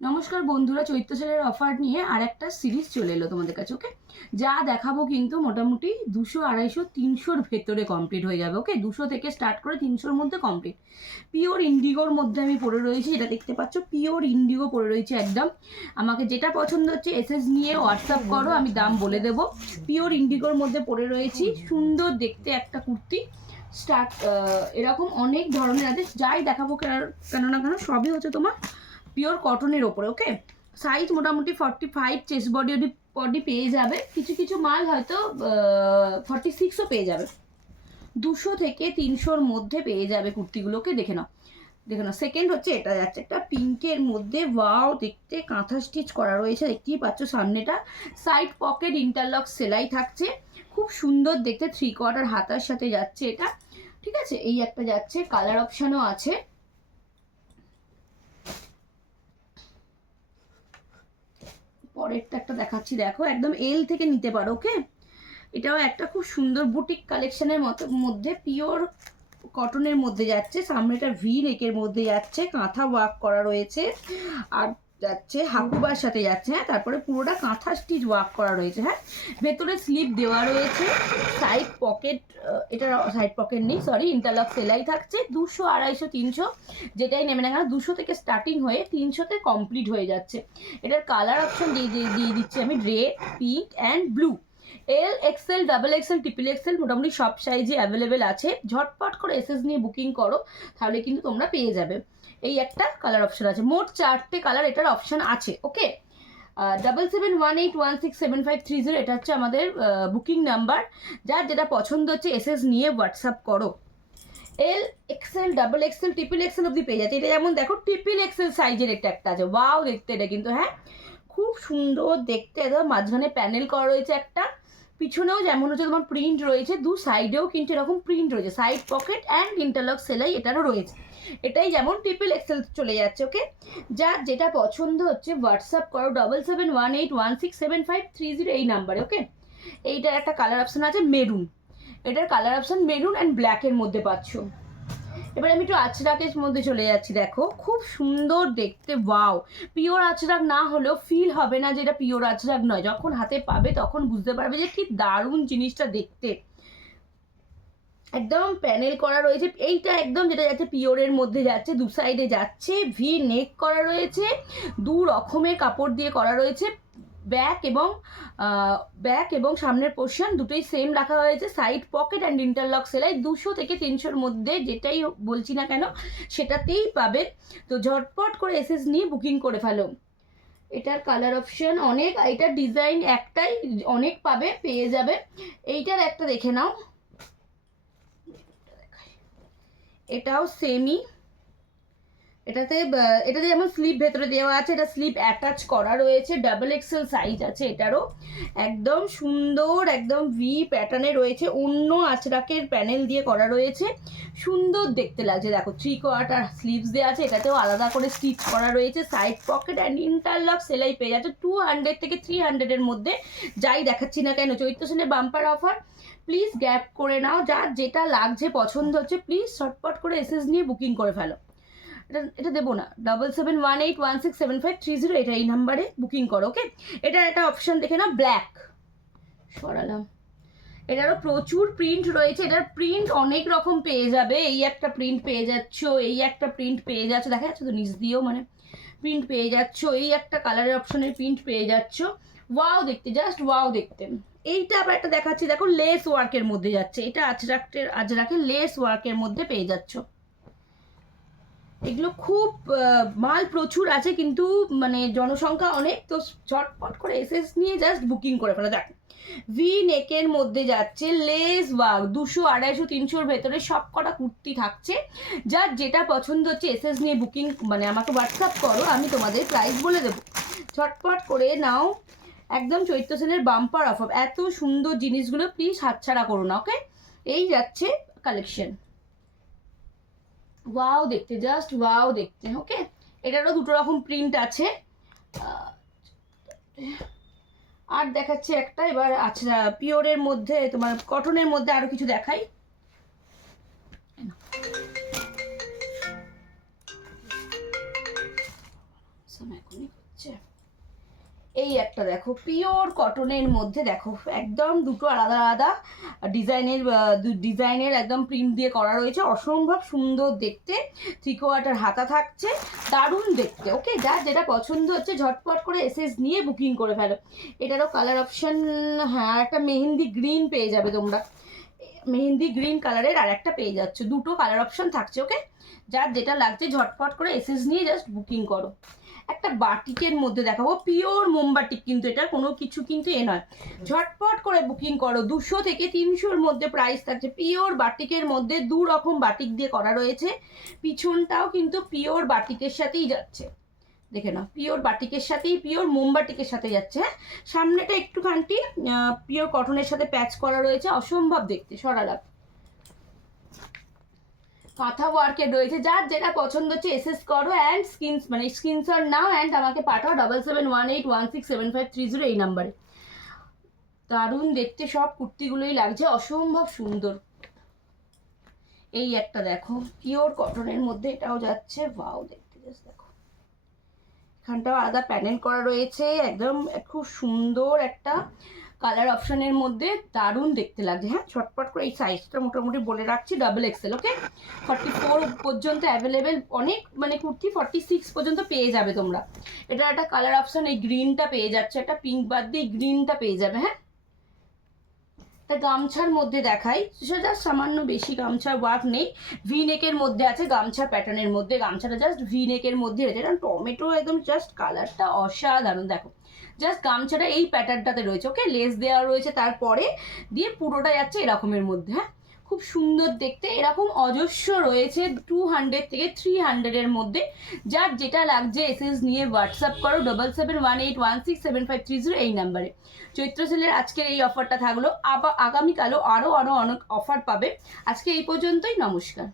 নমস্কার বন্ধুরা, চৈত্র সেলের অফার নিয়ে আর একটা সিরিজ চলে এলো তোমাদের কাছে। ওকে, যা দেখাবো কিন্তু মোটামুটি 200, 250, 300-র ভেতরে কমপ্লিট হয়ে যাবে। ওকে, 200 থেকে স্টার্ট করে 300-র মধ্যে কমপ্লিট। পিওর ইন্ডিগোর মধ্যে আমি পরে রয়েছি, এটা দেখতে পাচ্ছ, পিওর ইন্ডিগো পরে রয়েছে একদম। আমাকে যেটা পছন্দ হচ্ছে এসএস নিয়ে হোয়াটসঅ্যাপ করো, আমি দাম বলে দেবো। পিওর ইন্ডিগোর মধ্যে পরে রয়েছি, সুন্দর দেখতে একটা কুর্তি। স্টার্ট এরকম অনেক ধরনের আছে, যাই দেখাবো কেন না কেন সবই হচ্ছে তোমার পিওর কটনের ওপরে। ওকে, সাইজ মোটামুটি 45 চেস্ট বডি পেয়ে যাবে, কিছু কিছু মাল হয়তো 46ও পেয়ে যাবে। 200 থেকে 300-র মধ্যে পেয়ে যাবে কুর্তিগুলোকে। দেখে নাও সেকেন্ড হচ্ছে এটা যাচ্ছে একটা পিঙ্কের মধ্যে, ওয়াও দেখতে, কাঁথা স্টিচ করা রয়েছে, দেখতেই পাচ্ছ সামনেটা। সাইড পকেট ইন্টারলক সেলাই থাকছে, খুব সুন্দর দেখতে, 3/4 হাতার সাথে যাচ্ছে এটা। ঠিক আছে, এই একটা যাচ্ছে, কালার অপশানও আছে। পরেরটা একটা দেখাচ্ছি, দেখো একদম এল থেকে নিতে পারো। ওকে, এটাও একটা খুব সুন্দর বুটিক কালেকশনের মধ্যে পিওর কটনের মধ্যে যাচ্ছে, সামনেটা ভি নেকের মধ্যে যাচ্ছে, কাঁথা ওয়ার্ক করা রয়েছে, আর যাচ্ছে হাকুবার সাথে যাচ্ছে। হ্যাঁ, তারপরে পুরোটা কাঁথা স্টিচ ওয়ার্ক করা রয়েছে। হ্যাঁ, ভেতরে স্লিপ দেওয়া রয়েছে, সাইড পকেট, এটা সাইড পকেট নেই, সরি, ইন্টারলক সেলাই থাকছে। 200, 250, 300 যেটাই নেবে না কেন, 200 থেকে স্টার্টিং হয়ে 300-তে কমপ্লিট হয়ে যাচ্ছে। এটার কালার অপশন দিয়ে দিচ্ছি আমি, red, pink and blue. L, XL, double XL, triple XL মোটামুটি সব সাইজে অ্যাভেলেবেল আছে। ঝটপট করে এসএস নিয়ে বুকিং করো, তাহলে কিন্তু তোমরা পেয়ে যাবে। এই একটা কালার অপশন আছে, মোট 4টে কালার এটার অপশন আছে। ওকে, 7718167530 এটা হচ্ছে আমাদের বুকিং নাম্বার। যার যেটা পছন্দ হচ্ছে এসএস নিয়ে হোয়াটসঅ্যাপ করো। L, XL, double XL, triple XL অব্দি পেয়ে যাচ্ছে। এটা যেমন দেখো ট্রিপল এক্সেল সাইজের একটা আছে, ওয়াও দেখতে এটা কিন্তু। হ্যাঁ, খুব সুন্দর দেখতে, একদম মাঝখানে প্যানেল করা রয়েছে একটা, পিছনেও যেমন হচ্ছে তোমার প্রিন্ট রয়েছে, দু সাইডেও কিন্তু এরকম প্রিন্ট রয়েছে, সাইড পকেট অ্যান্ড ইন্টারলক সেলাই এটারও রয়েছে। এটাই যেমন ট্রিপল এক্সেল চলে যাচ্ছে। ওকে, যার যেটা পছন্দ হচ্ছে হোয়াটসঅ্যাপ করো 7718167530 এই নাম্বারে। ওকে, এইটার একটা কালার অপশন আছে মেরুন, এটার কালার অপশন মেরুন অ্যান্ড ব্ল্যাকের মধ্যে পাচ্ছ। এবার আমি একটু আচরাকের মধ্যে চলে যাচ্ছি, দেখো খুব সুন্দর দেখতে, ওয়াও। পিওর আচরাক না হলেও ফিল হবে না যে এটা পিওর আচরাক নয়, যখন হাতে পাবে তখন বুঝতে পারবে যে কি দারুণ জিনিসটা দেখতে। একদম প্যানেল করা রয়েছে, এইটা একদম যেটা যাচ্ছে পিওরের মধ্যে যাচ্ছে, দু সাইডে যাচ্ছে, ভি নেক করা রয়েছে, দু রকমের কাপড় দিয়ে করা রয়েছে। ব্যাক এবং সামনের পোর্শন দুটোই সেম রাখা হয়েছে, সাইড পকেট অ্যান্ড ইন্টারলক সেলাই। 200 থেকে 300-র মধ্যে যেটাই বলছি না কেন সেটাতেই পাবেন। তো ঝটপট করে এসএস নিয়ে বুকিং করে ফেলো। এটার কালার অপশন অনেক, এটার ডিজাইন একটাই, অনেক পেয়ে যাবে। এইটার একটা দেখে নাও, এটাও সেমই। এটাতে যেমন স্লিপ ভেতরে দেওয়া আছে, এটা স্লিপ অ্যাটাচ করা রয়েছে, ডাবল এক্সেল সাইজ আছে এটারও। একদম সুন্দর, একদম ভি প্যাটার্নে রয়েছে, অন্য আচরাকের প্যানেল দিয়ে করা রয়েছে, সুন্দর দেখতে লাগছে। দেখো 3/4 স্লিভস দেওয়া আছে, এটাতেও আলাদা করে স্টিচ করা রয়েছে, সাইড পকেট অ্যান্ড ইন্টারলক সেলাই পেয়ে যাচ্ছে। 200 থেকে 300-এর মধ্যে যাই দেখাচ্ছি না কেন, চৈত্র সেলের বাম্পার অফার। প্লিজ গ্যাপ করে নাও, যার যেটা লাগছে পছন্দ হচ্ছে প্লিজ ঝটপট করে এসএস নিয়ে বুকিং করে ফেলো। এটা দেবো না, 7718167530 এটা এই নাম্বারে বুকিং করো। ওকে, এটা একটা অপশন দেখে না, ব্ল্যাক সরালাম। এটারও প্রচুর প্রিন্ট রয়েছে, এটার প্রিন্ট অনেক রকম পেয়ে যাবে। এই একটা প্রিন্ট পেয়ে যাচ্ছ, এই একটা প্রিন্ট পেয়ে যাচ্ছ, দেখা যাচ্ছে তো নিচ দিয়েও মানে প্রিন্ট পেয়ে যাচ্ছ, এই একটা কালারের অপশনের প্রিন্ট পেয়ে যাচ্ছ, ওয়াও দেখতে, জাস্ট ওয়াও দেখতে। এইটা আবার একটা দেখাচ্ছি, দেখো লেস ওয়ার্কের মধ্যে যাচ্ছে, এটা আজরাকের লেস ওয়ার্কের মধ্যে পেয়ে যাচ্ছ। এগুলো খুব মাল প্রচুর আছে, কিন্তু মানে জনসংখ্যা অনেক, তো ঝটপট করে এসএস নিয়ে জাস্ট বুকিং করে ফেলো। দেখ ভি নেকের মধ্যে যাচ্ছে, লেস ওয়ার্ক, 200, 250, 300-র ভেতরে সব কটা কুর্তি থাকছে। যার যেটা পছন্দ হচ্ছে এসএস নিয়ে বুকিং মানে আমাকে হোয়াটসঅ্যাপ করো, আমি তোমাদের প্রাইস বলে দেবো, ঝটপট করে নাও। একদম চৈত্র সেলের বাম্পার অফার, এত সুন্দর জিনিসগুলো প্লিজ হাতছাড়া করো না। ওকে, এই যাচ্ছে কালেকশন, ওয়াও দেখতে, জাস্ট ওয়াও দেখতে। ওকে, এটারও দুটো রকম প্রিন্ট আছে। আর দেখাচ্ছে একটা, এবার আচ্ছা পিওরের মধ্যে তোমার কটনের মধ্যে আরো কিছু দেখাই। এখন টানাটানি করছে। এই একটা দেখো পিওর কটনের মধ্যে, দেখো একদম দুটো আলাদা আলাদা ডিজাইনের একদম প্রিন্ট দিয়ে করা রয়েছে, অসম্ভব সুন্দর দেখতে। 3/4 হাতা থাকছে, দারুণ দেখতে। ওকে, যার যেটা পছন্দ হচ্ছে ঝটপট করে এসএস নিয়ে বুকিং করে ফেলো। এটারও কালার অপশন, হ্যাঁ একটা মেহেন্দি গ্রিন পেয়ে যাবে তোমরা, মেহেন্দি গ্রিন কালারের আর একটা পেয়ে যাচ্ছ, দুটো কালার অপশন থাকছে। ওকে, যার যেটা লাগছে ঝটপট করে এসএস নিয়ে জাস্ট বুকিং করো। একটা বাটিকের মধ্যে দেখাবো, পিওর মোমবাটিক কিন্তু, এটা কোনো কিছু কিন্তু এ নয়, ঝটপট করে বুকিং করো। 200 থেকে 300-র মধ্যে প্রাইস থাকছে। পিওর বাটিকের মধ্যে 2 রকম বাটিক দিয়ে করা রয়েছে, পিছনটাও কিন্তু পিওর বাটিকের সাথেই যাচ্ছে, দেখে নাও পিওর বাটিকের সাথেই, পিওর মোমবাটিকের সাথে যাচ্ছে। হ্যাঁ, সামনেটা একটুখানি পিওর কটনের সাথে প্যাচ করা রয়েছে, অসম্ভব দেখতে সরালাভ। কাঁথা ওয়ার্কের রয়েছে, যার যেটা পছন্দ হচ্ছে এসএস করো অ্যান্ড স্ক্রিনশট নাও অ্যান্ড আমাকে পাঠাও 7718167530 এই নাম্বারে। দারুণ দেখতে সব কুর্তিগুলোই লাগছে, অসম্ভব সুন্দর। এই একটা দেখো পিওর কটনের মধ্যে, এটাও যাচ্ছে, ওয়াও দেখতে জাস্ট দেখো, এখানটাও আলাদা প্যানেল করা রয়েছে, একদম খুব সুন্দর একটা কালার অপশনের মধ্যে, দারুণ দেখতে লাগছে। হ্যাঁ, ছটপট করে এই সাইজটা মোটামুটি বলে রাখছি, XXL। ওকে, 44 পর্যন্ত অ্যাভেলেবেল, অনেক কুর্তি 46 পর্যন্ত পেয়ে যাবে তোমরা। এটা একটা কালার অপশন, এই গ্রিনটা পেয়ে যাচ্ছে, একটা পিঙ্ক বাদ দিয়ে গ্রিনটা পেয়ে যাবে। হ্যাঁ, একটা গামছার মধ্যে দেখাই, সেটা জাস্ট সামান্য বেশি গামছার ওয়ার্ক নেই, ভি নেকের মধ্যে আছে, গামছার প্যাটার্নের মধ্যে, গামছাটা জাস্ট ভি নেকের মধ্যে রয়েছে, এটা টমেটো একদম জাস্ট কালারটা অসাধারণ। দেখো জাস্ট গামছাটা এই প্যাটার্নটাতে রয়েছে। ওকে, লেস দেওয়া রয়েছে, তারপরে দিয়ে পুরোটা যাচ্ছে এরকমের মধ্যে। হ্যাঁ, খুব সুন্দর দেখতে, এরকম অজস্র রয়েছে 200 থেকে 300-এর মধ্যে। যার যেটা লাগছে এসএস নিয়ে হোয়াটসঅ্যাপ করো 7718167530 এই নাম্বারে। চৈত্র সেলের আজকের এই অফারটা থাকলো, আবার আগামীকালও আরও অনেক অফার পাবে। আজকে এই পর্যন্তই, নমস্কার।